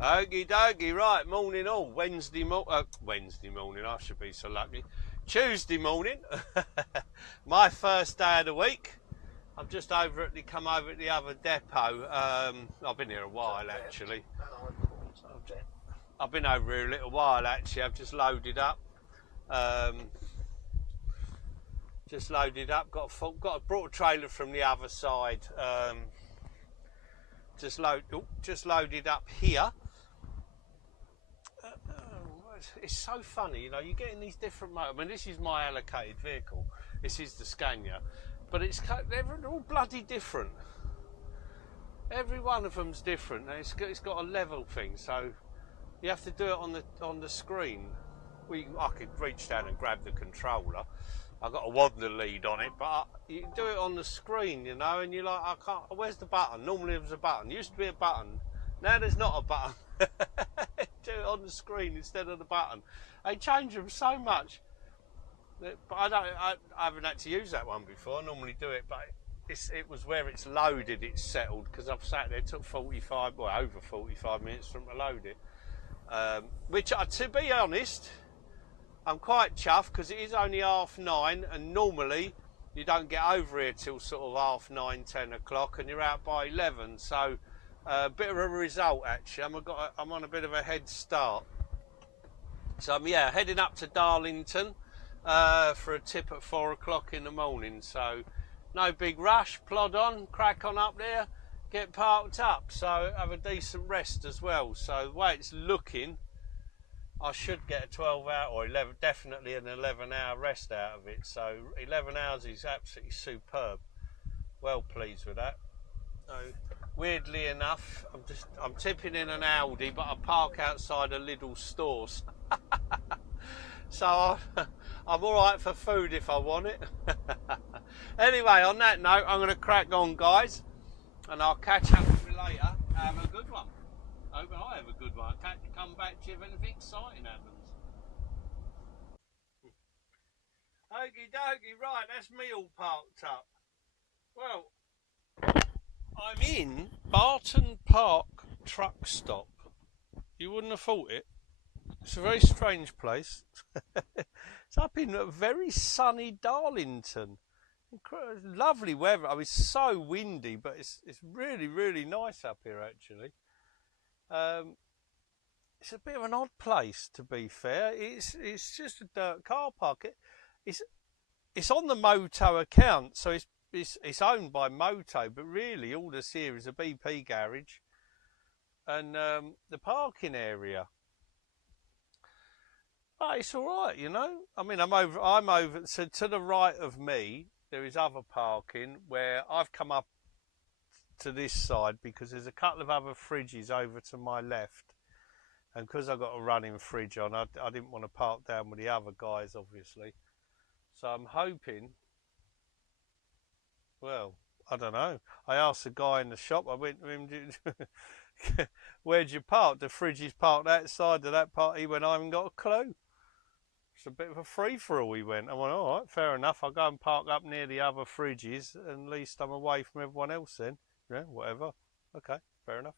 Okie dokie, right, morning all. Wednesday morning, I should be so lucky. Tuesday morning, my first day of the week. I've just come over at the other depot. I've been here a while actually. I've been over here a little while actually. I've just loaded up. Brought a trailer from the other side. Just loaded up here. It's so funny, you know, you get in these different motors. I mean, this is my allocated vehicle. This is the Scania, but they're all bloody different. Every one of them's different. And it's got a level thing, so you have to do it on the screen. I could reach down and grab the controller. I've got a wander lead on it, but you can do it on the screen, you know, and you're like, I can't. Where's the button? Normally there's a button. Used to be a button. Now there's not a button. Do it on the screen instead of the button. They change them so much. But I haven't had to use that one before. I normally do it, but it was where it's loaded, it's settled, because I've sat there, it took over 45 minutes for them to load it. Which, to be honest, I'm quite chuffed, because it is only 9:30, and normally you don't get over here till sort of 9:30, 10 o'clock, and you're out by 11. So a bit of a result actually. I'm on a bit of a head start. So I'm heading up to Darlington for a tip at 4 o'clock in the morning. So no big rush, plod on, crack on up there, get parked up. So have a decent rest as well. So the way it's looking, I should get a 12-hour or 11, definitely an 11-hour rest out of it. So 11 hours is absolutely superb. Well pleased with that. So weirdly enough, I'm tipping in an Audi, but I park outside a Lidl store. So I'm all right for food if I want it. Anyway, on that note, I'm going to crack on, guys, and I'll catch up with you later. Have a good one. Hope I have a good one. I can't come back to you if anything exciting happens. Okie dokie, right, that's me all parked up. Well, I'm in Barton Park truck stop. You wouldn't have thought it. It's a very strange place. It's up in a very sunny Darlington. Lovely weather. I mean, it's so windy, but it's really, really nice up here actually. It's a bit of an odd place, to be fair. It's just a dirt car park. It's on the Moto account, so it's owned by Moto, but really all this here is a BP garage and the parking area. But it's all right, you know. I mean, I'm over. So to the right of me, there is other parking where I've come up to this side because there's a couple of other fridges over to my left, and because I've got a running fridge on, I didn't want to park down with the other guys, obviously. So I'm hoping. Well, I don't know. I asked the guy in the shop. I went to him, "Where'd you park?" The fridge is parked that side of that part. He went, "I haven't got a clue." It's a bit of a free-for-all, he went. I went, all right, fair enough. I'll go and park up near the other fridges, and at least I'm away from everyone else then. Yeah, whatever. Okay, fair enough.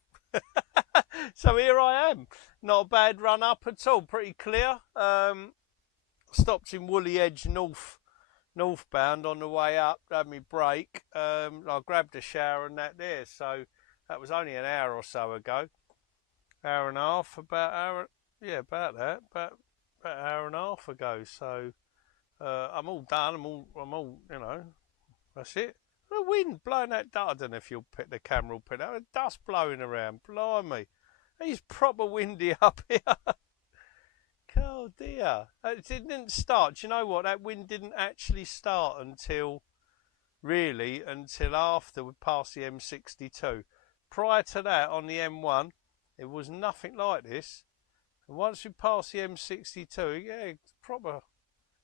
So here I am. Not a bad run up at all. Pretty clear. Stopped in Woolly Edge northbound on the way up. Had me break. I grabbed a shower and that there. So that was only an hour or so ago. Hour and a half. About that. About an hour and a half ago. So I'm all done. I'm all. You know. That's it. The wind blowing that dust. I don't know if you'll pick the camera will pick that. The dust blowing around. Blimey. It's proper windy up here. Oh dear. It didn't start. Do you know what? That wind didn't actually start until after we passed the M62. Prior to that, on the M1, it was nothing like this. And once we passed the M62, yeah, it's proper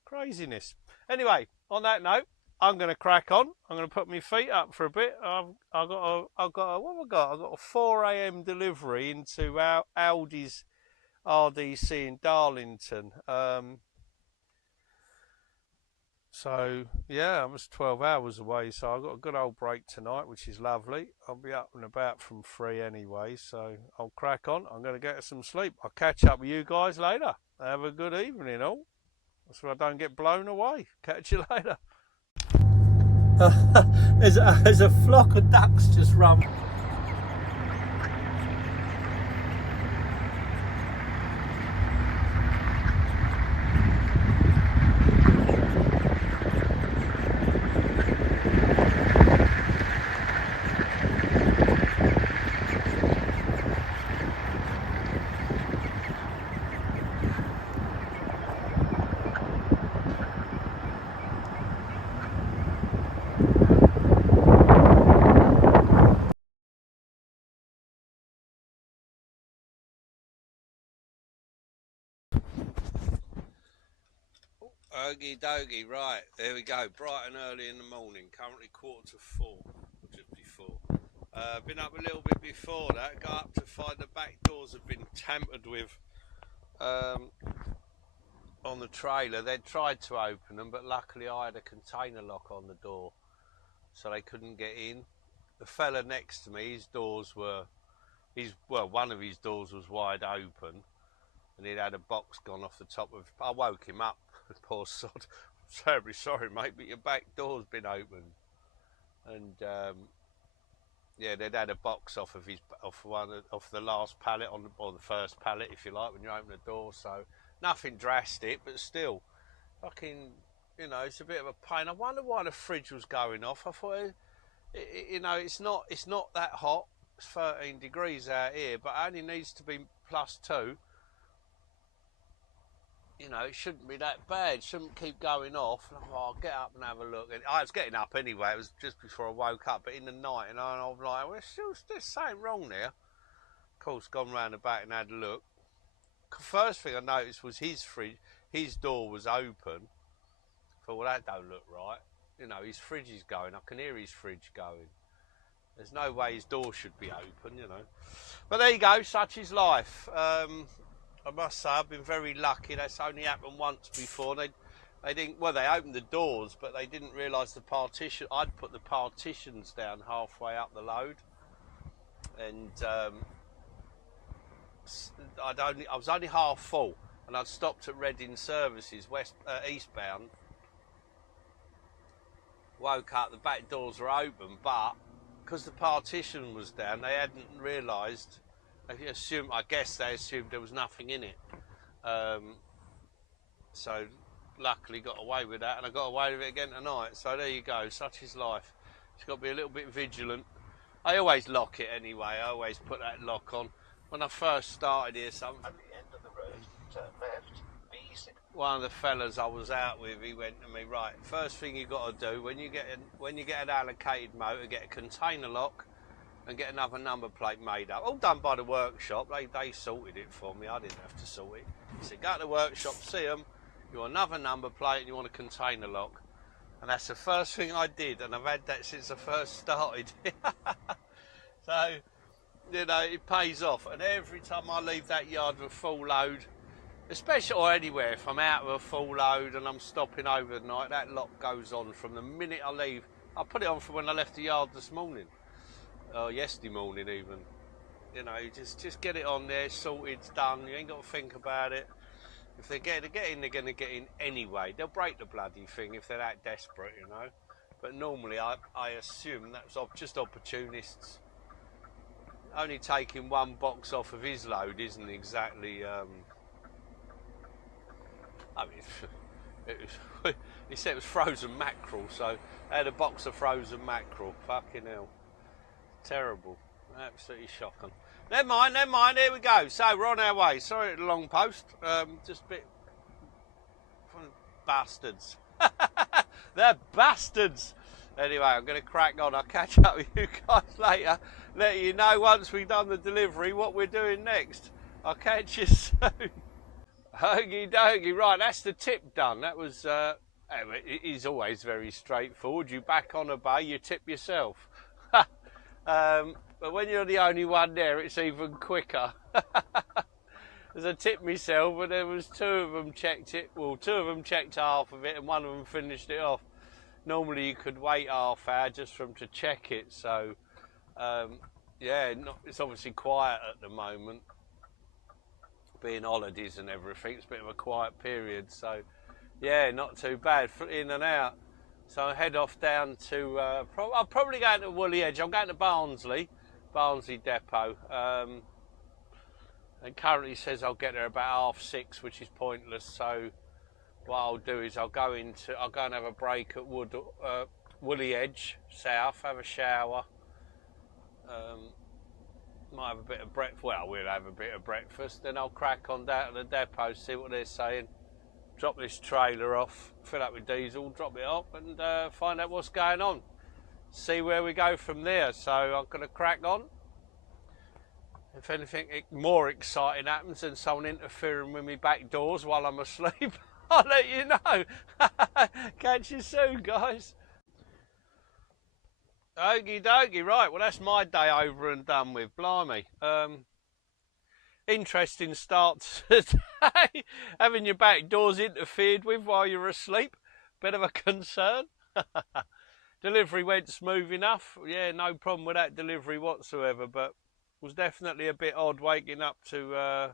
craziness. Anyway, on that note, I'm going to crack on. I'm going to put my feet up for a bit. What have I got? I've got a 4 a.m. delivery into Audi's RDC in Darlington. So yeah, I was 12 hours away, so I got a good old break tonight, which is lovely. I'll be up and about from 3 anyway, so I'll crack on. I'm going to get some sleep. I'll catch up with you guys later. Have a good evening all, so I don't get blown away. Catch you later. There's a flock of ducks just run. Okie dokie, right, there we go, bright and early in the morning, currently 3:45, or just before. Been up a little bit before that, got up to find the back doors have been tampered with on the trailer. They'd tried to open them, but luckily I had a container lock on the door, so they couldn't get in. The fella next to me, his doors were, one of his doors was wide open, and he'd had a box gone off the top of. I woke him up, poor sod. I'm terribly sorry, mate, but your back door's been opened. And yeah, they'd had a box off of off the last pallet or the first pallet, if you like, when you open the door. So nothing drastic, but still, fucking, you know, it's a bit of a pain. I wonder why the fridge was going off. I thought, you know, it's not that hot. It's 13 degrees out here, but it only needs to be +2. You know, it shouldn't be that bad. It shouldn't keep going off. And I thought, I'll get up and have a look. And I was getting up anyway. It was just before I woke up. But in the night, and I was like, well, there's something wrong there. Of course, gone round the back and had a look. First thing I noticed was his fridge. His door was open. I thought, well, that don't look right. You know, his fridge is going. I can hear his fridge going. There's no way his door should be open, you know. But there you go. Such is life. I must say I've been very lucky. That's only happened once before. They didn't. Well, they opened the doors, but they didn't realise the partition. I'd put the partitions down halfway up the load, and I was only half full, and I'd stopped at Reading Services eastbound. Woke up, the back doors were open, but because the partition was down, they hadn't realised. I guess they assumed there was nothing in it. So luckily got away with that, and I got away with it again tonight. So there you go, such is life. Just got to be a little bit vigilant. I always lock it anyway. I always put that lock on. When I first started here, at the end of the road, turn left. One of the fellas I was out with, he went to me, right, first thing you got to do when you get an allocated motor, get a container lock and get another number plate made up. All done by the workshop. They sorted it for me. I didn't have to sort it. He said, go to the workshop, see them. You want another number plate and you want a container lock. And that's the first thing I did, and I've had that since I first started. So, you know, it pays off. And every time I leave that yard with a full load, especially or anywhere, if I'm out with a full load and I'm stopping overnight, that lock goes on from the minute I leave. I put it on from when I left the yard this morning. Yesterday morning even. You know, just get it on there, sorted, it's done. You ain't got to think about it. If they get in, they're going to get in anyway. They'll break the bloody thing if they're that desperate, you know. But normally I assume that's just opportunists. Only taking one box off of his load isn't exactly... I mean, he said it was frozen mackerel, so they had a box of frozen mackerel. Fucking hell. Terrible. Absolutely shocking. Never mind, here we go. So we're on our way. Sorry at the long post. Just a bit bastards. They're bastards. Anyway, I'm going to crack on. I'll catch up with you guys later. Let you know once we've done the delivery what we're doing next. I'll catch you soon. Okie dokie. Right, that's the tip done. That was, it is always very straightforward. You back on a bay, you tip yourself. But when you're the only one there, it's even quicker. as I tipped myself, but there was two of them checked it. Well, two of them checked half of it, and one of them finished it off. Normally, you could wait half hour just for them to check it. So, yeah, it's obviously quiet at the moment, being holidays and everything. It's a bit of a quiet period. So, yeah, not too bad. In and out. So I head off down to. I'll probably go to Woolly Edge. I'm going to Barnsley Depot. And currently says I'll get there about 6:30, which is pointless. So what I'll do is I'll go and have a break at Woolly Edge South, have a shower. Might have a bit of breakfast. Well, we'll have a bit of breakfast. Then I'll crack on down to the depot, see what they're saying. Drop this trailer off, fill up with diesel, drop it off, and find out what's going on. See where we go from there. So I'm going to crack on. If anything more exciting happens than someone interfering with me back doors while I'm asleep, I'll let you know. Catch you soon, guys. Okie dokie, right, well that's my day over and done with, blimey. Interesting start today, having your back doors interfered with while you're asleep, bit of a concern. Delivery went smooth enough, yeah, no problem with that delivery whatsoever, but was definitely a bit odd waking up to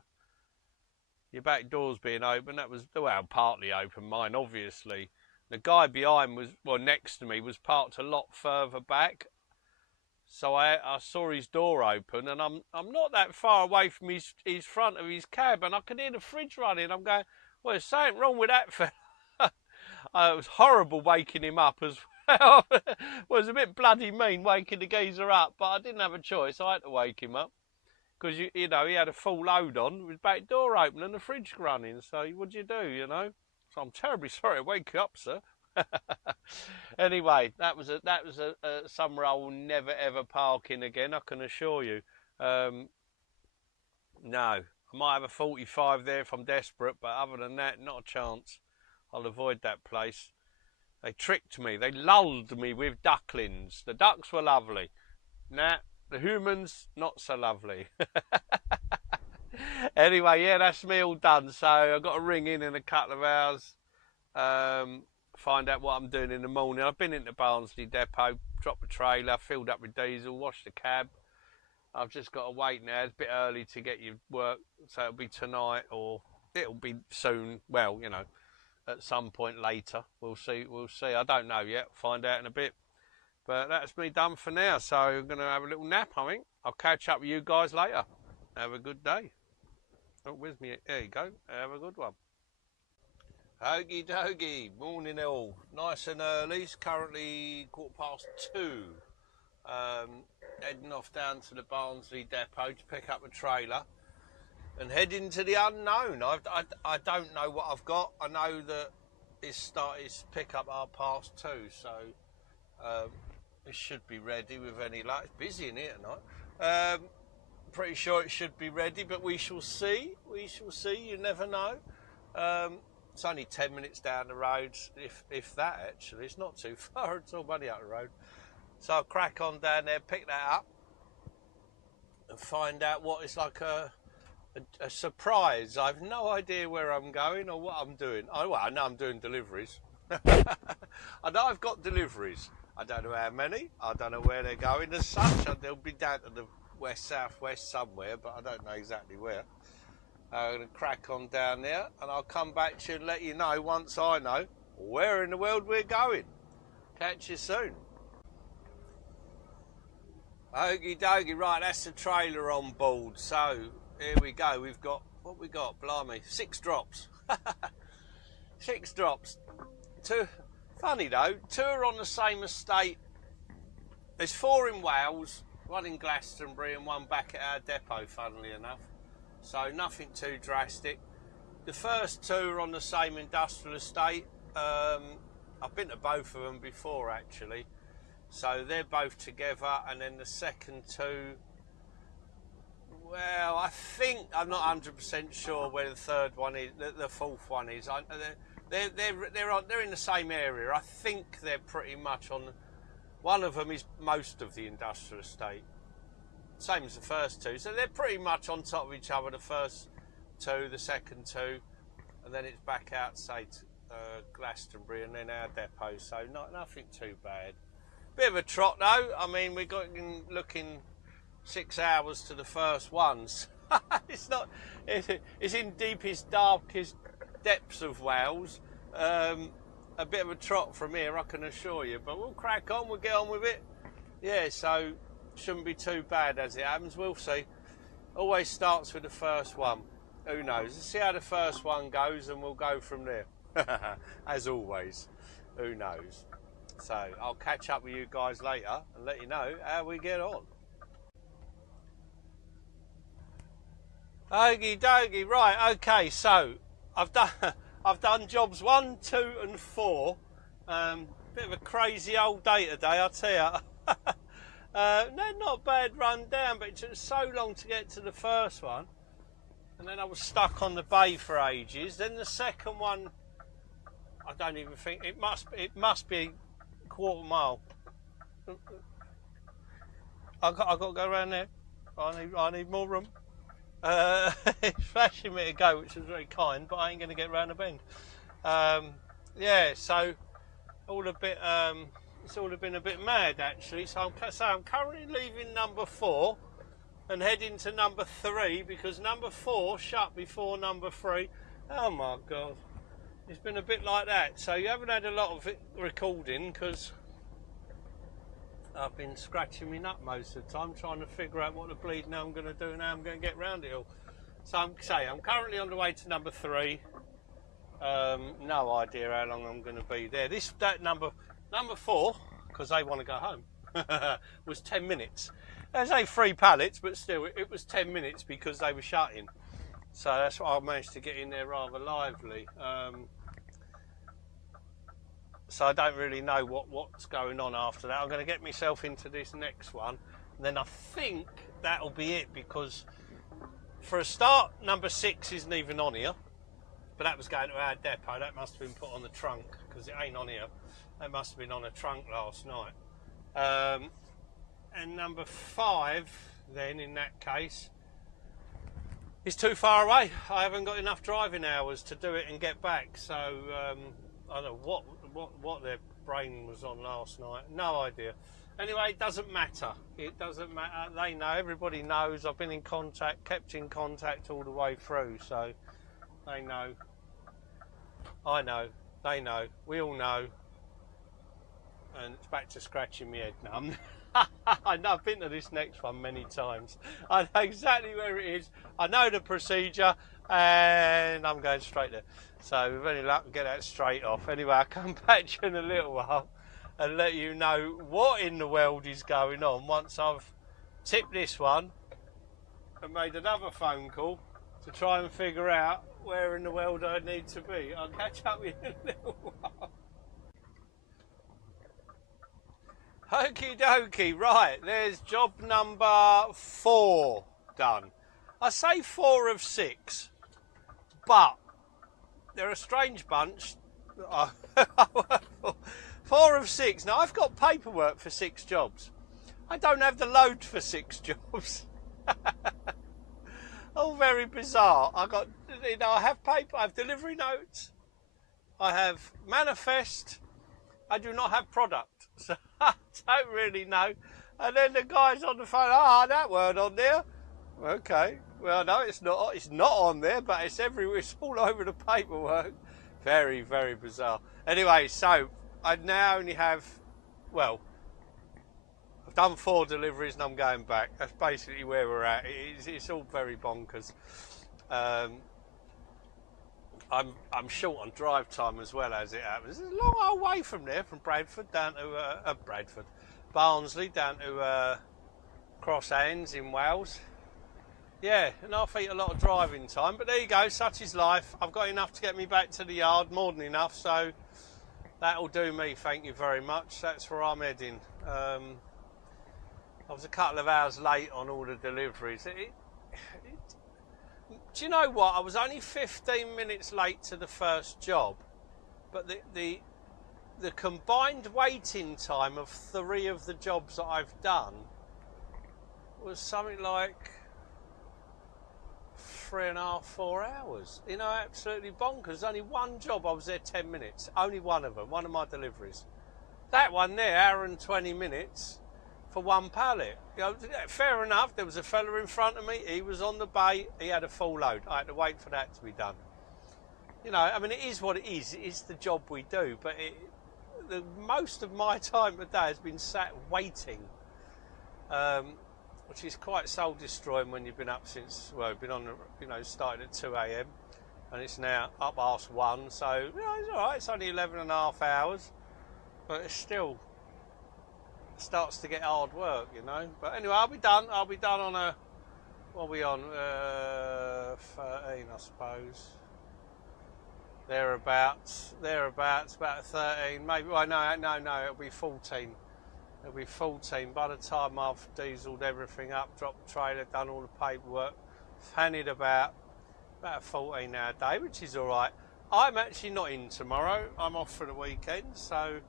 your back doors being open. That was, well, partly open, mine obviously. The guy behind was, well, next to me was parked a lot further back, so I saw his door open, and I'm not that far away from his front of his cab, and I could hear the fridge running. I'm going, well, there's something wrong with that fella. It was horrible waking him up as well. Well, it was a bit bloody mean waking the geezer up, but I didn't have a choice. I had to wake him up because you know he had a full load on, with his back door open and the fridge running. So what do you do, you know? So I'm terribly sorry to wake you up, sir. Anyway, that was a somewhere I will never ever park in again, I can assure you. No, I might have a 45 there if I'm desperate, but other than that, not a chance. I'll avoid that place. They tricked me. They lulled me with ducklings. The ducks were lovely. Nah, the humans, not so lovely. Anyway, yeah, that's me all done. So I've got to ring in a couple of hours. Find out what I'm doing in the morning. I've been into Barnsley Depot, dropped the trailer, filled up with diesel, washed the cab. I've just got to wait now. It's a bit early to get you work, so it'll be tonight or it'll be soon. Well, you know, at some point later. We'll see. I don't know yet. Find out in a bit. But that's me done for now. So I'm going to have a little nap, I think. I'll catch up with you guys later. Have a good day. Oh, where's me? There you go. Have a good one. Okie dokie. Morning all. Nice and early. It's currently 2:15. Heading off down to the Barnsley Depot to pick up a trailer and heading to the unknown. I don't know what I've got. I know that it's pick up 2:30, so it should be ready with any luck. It's busy in here tonight. Pretty sure it should be ready, but we shall see. We shall see. You never know. It's only 10 minutes down the road, if that actually. It's not too far at all, money up the road. So I'll crack on down there, pick that up, and find out what it's like a surprise. I've no idea where I'm going or what I'm doing. Oh, well, I know I'm doing deliveries. I know I've got deliveries. I don't know how many. I don't know where they're going as such. They'll be down to the southwest somewhere, but I don't know exactly where. I'm going to crack on down there, and I'll come back to you and let you know once I know where in the world we're going. Catch you soon. Okie dokie, right, that's the trailer on board. So here we go. We've got, what we got? Blimey, 6 drops. 6 drops. Funny though, 2 are on the same estate. There's 4 in Wales, 1 in Glastonbury, and 1 back at our depot, funnily enough. So nothing too drastic. The first 2 are on the same industrial estate. I've been to both of them before actually. So they're both together, and then the second 2, well, I think, I'm not 100% sure where the third one is, the fourth one is. They're in the same area. I think they're pretty much on, one of them is most of the industrial estate, same as the first 2. So they're pretty much on top of each other, the first two, the second two, and then it's back out, say, to Glastonbury, and then our depot. So nothing too bad. Bit of a trot though. I mean, we got looking 6 hours to the first ones. It's not. It's in deepest, darkest depths of Wales. A bit of a trot from here, I can assure you. But we'll crack on. We'll get on with it. Yeah. So shouldn't be too bad as it happens. We'll see. Always starts with the first one. Who knows? Let's see how the first one goes, and we'll go from there. As always. Who knows? So I'll catch up with you guys later and let you know how we get on. Okie dokie, right, okay, so I've done jobs 1, 2 and 4. Bit of a crazy old day today, I'll tell you. Not a bad run down, but it took so long to get to the first one. And then I was stuck on the bay for ages. Then the second one, I don't even think, it must be a quarter mile. I've got to go around there. I need more room. It's flashing me to go, which is very kind, but I ain't going to get round the bend. Yeah, so all a bit. It's all been a bit mad actually. So I'm currently leaving number 4 and heading to number 3 because number 4 shut before number 3. Oh my God, it's been a bit like that. So you haven't had a lot of it recording because I've been scratching me nut most of the time trying to figure out what the bleed now I'm going to do and how I'm going to get round it all. So I'm currently on the way to number 3. No idea how long I'm going to be there. That number 4, because they want to go home, was 10 minutes. There's only 3 pallets, but still it was 10 minutes because they were shutting. So that's why I managed to get in there rather lively. So I don't really know what's going on after that. I'm going to get myself into this next one, and then I think that'll be it, because for a start, number 6 isn't even on here, but that was going to our depot. That must have been put on the trunk, because it ain't on here. That must have been on a trunk last night. And number 5, then, in that case, is too far away. I haven't got enough driving hours to do it and get back, so I don't know what their brain was on last night. No idea. Anyway, it doesn't matter. It doesn't matter. They know. Everybody knows. I've been in contact, kept in contact all the way through, so they know. I know. They know. We all know. And it's back to scratching my head now. I know, I've been to this next one many times. I know exactly where it is. I know the procedure, and I'm going straight there. So with any luck, get that straight off. Anyway, I'll come back to you in a little while and let you know what in the world is going on once I've tipped this one and made another phone call to try and figure out where in the world I need to be. I'll catch up with you in a little while. Okie dokie, right, there's job number 4 done. I say 4 of 6, but they're a strange bunch. 4 of 6. Now, I've got paperwork for 6 jobs. I don't have the load for 6 jobs. All very bizarre. I have paper, I have delivery notes, I have manifest, I do not have product. So I don't really know. And then the guy's on the phone, that weren't on there. Okay, well, no, it's not on there, but it's everywhere, it's all over the paperwork. Very, very bizarre. Anyway, so I now only have, well, I've done 4 deliveries and I'm going back. That's basically where we're at. It's all very bonkers. I'm short on drive time as well, as it happens. It's a long old way from there, from Bradford down to Barnsley down to Cross Hands in Wales. Yeah, and I think a lot of driving time, but there you go, such is life. I've got enough to get me back to the yard, more than enough, so that'll do me, thank you very much. That's where I'm heading. I was a couple of hours late on all the deliveries. Do you know what? I was only 15 minutes late to the first job, but the combined waiting time of 3 of the jobs that I've done was something like 3.5, 4 hours. You know, absolutely bonkers. Only one job, I was there 10 minutes. Only one of them, one of my deliveries. That one there, hour and 20 minutes for one pallet. You know, fair enough, there was a fella in front of me, he was on the bay, he had a full load. I had to wait for that to be done. You know, I mean, it is what it is. It's the job we do, but most of my time today has been sat waiting, which is quite soul destroying when you've been up since, well, been on, you know, started at 2 a.m. and it's now up past 1, so, you know, it's all right. It's only 11.5 hours, but it's still starts to get hard work, you know. But anyway, I'll be done on a, what are we on, 13, I suppose. Thereabouts, about 13, maybe. Well, no, it'll be 14. It'll be 14 by the time I've dieselled everything up, dropped the trailer, done all the paperwork, fannied about a 14-hour day, which is all right. I'm actually not in tomorrow. I'm off for the weekend, so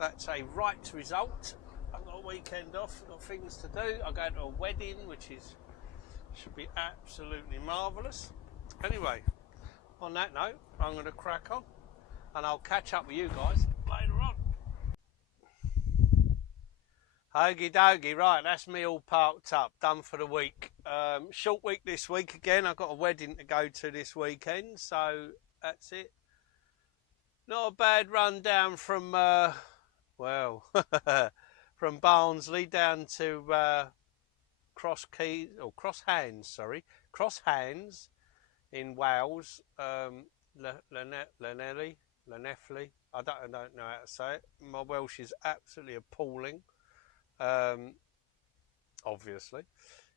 that's a right result. I've got a weekend off, I've got things to do. I'm going to a wedding, which should be absolutely marvellous. Anyway, on that note, I'm going to crack on, and I'll catch up with you guys later on. Okie dokie, right, that's me all parked up, done for the week. Short week this week again. I've got a wedding to go to this weekend, so that's it. Not a bad run down from, well, from Barnsley down to Cross Hands in Wales, Llanelli. I don't know how to say it. My Welsh is absolutely appalling, obviously,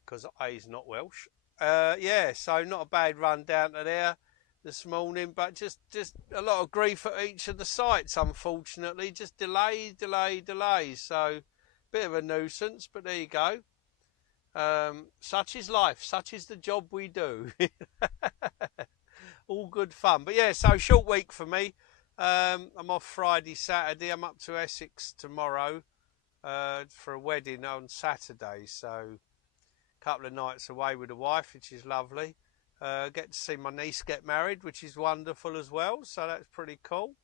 because A's not Welsh. Yeah, so not a bad run down to there this morning, but just a lot of grief at each of the sites, unfortunately. Just delays. So, bit of a nuisance, but there you go. Such is life, such is the job we do. All good fun. But yeah, so short week for me. I'm off Friday, Saturday. I'm up to Essex tomorrow for a wedding on Saturday. So a couple of nights away with the wife, which is lovely. Get to see my niece get married, which is wonderful as well. So that's pretty cool.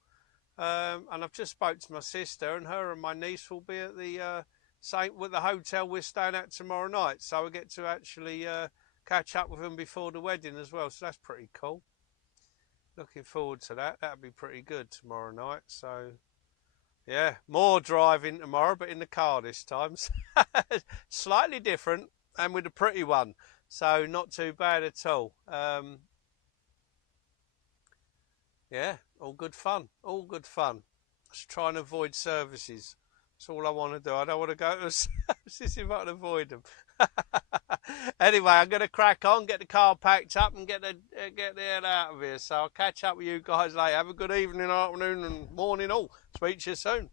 And I've just spoke to my sister, and her and my niece will be at the with the hotel we're staying at tomorrow night. So we get to actually catch up with them before the wedding as well. So that's pretty cool. Looking forward to that. That'll be pretty good tomorrow night. So yeah, more driving tomorrow, but in the car this time. Slightly different, and with a pretty one. So not too bad at all. Yeah, all good fun. All good fun. Just try and avoid services. That's all I want to do. I don't want to go to a services if I can avoid them. Anyway, I'm going to crack on, get the car packed up, and get the hell out of here. So I'll catch up with you guys later. Have a good evening, afternoon, and morning all. Speak to you soon.